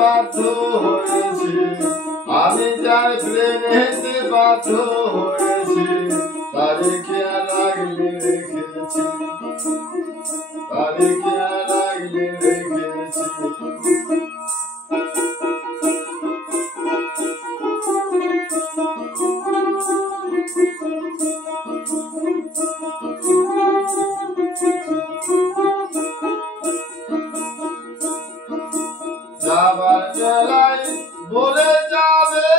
বাধ্য হয়েছি, আমি যার প্রেমেতে বাধ্য হয়েছি, তারে খেয়াল রাখলে রেখেছি, তারে খেয়াল রাখলে রেখেছি। যাবার বেলায় বলে যাবে,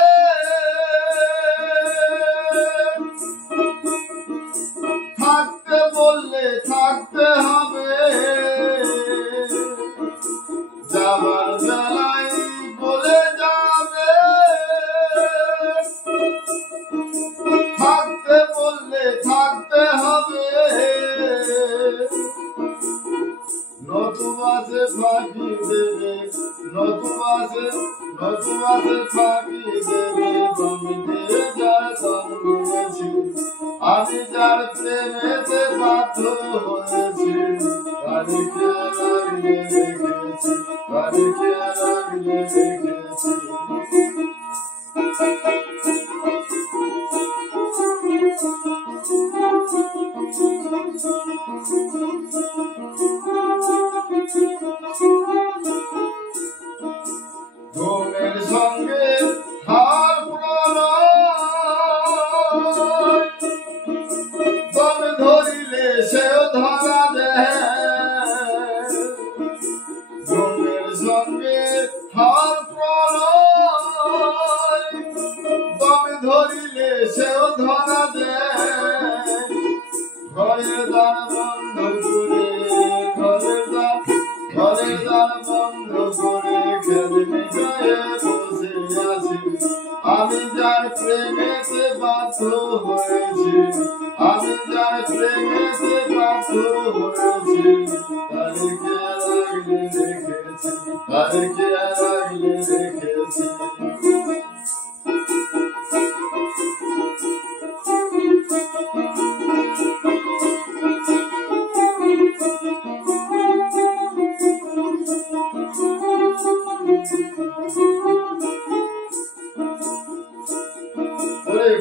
থাকতে বললে থাকতে হবে। যাবার বেলায় বলে যাবে, থাকতে বললে থাকতে হবে। নতুবাসে ফাঁকি দেবে, নতুবাসে ফাঁকি দেবে। আমি দিয়ে যার দম নিয়েছি, আমি যার প্রেমেতে বাধ্য হয়েছি, তারে খেয়াল রাখলে রেখেছি, তারে খেয়াল রাখলে রেখেছি। ঘুমের সঙ্গে হার প্রণয়, দম ধরিলে সেও ধরা দেয়। ঘুমের সঙ্গে হার প্রণয়, দম ধরিলে সেও ধরা দেয়। ঘরের দ্বার বন্ধ করে, ঘরের দ্বার বন্ধ করে খেলবি গায়ে বসে আছি, আমি যার প্রেমেতে বাধ্য হয়েছি, আমি যার প্রেমেতে বাধ্য হয়েছি, তারে খেয়াল রাখলে রেখেছি, তারে খেয়াল রাখলে রেখেছি।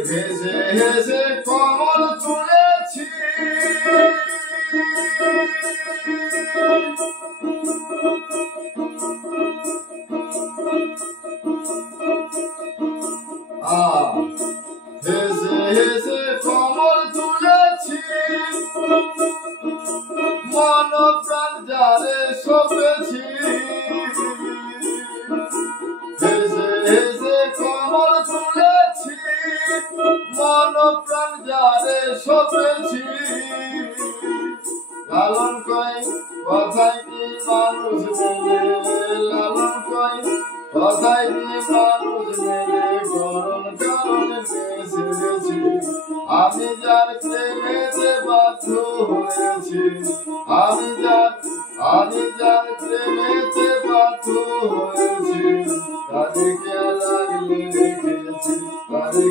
ভেসে হেসে কমল তুলেছি, হেসে হেসে কমল তুলেছি। মন প্রাণ জালে সপেছি, হেসে হেসে কমল তুলেছি। মন প্রাণ জালে সপেছি। লালন কয় কথায় কি মানুষ মেলে, লালন কয় কথায় কি মানুষ মেলে। করণ কারণে বেঁচেছি, আমি যার প্রেমেতে বাধ্য হয়েছি, আমি যার প্রেমেতে বাধ্য হয়েছি, তারে খেয়াল রাখলে রেখেছি, তারে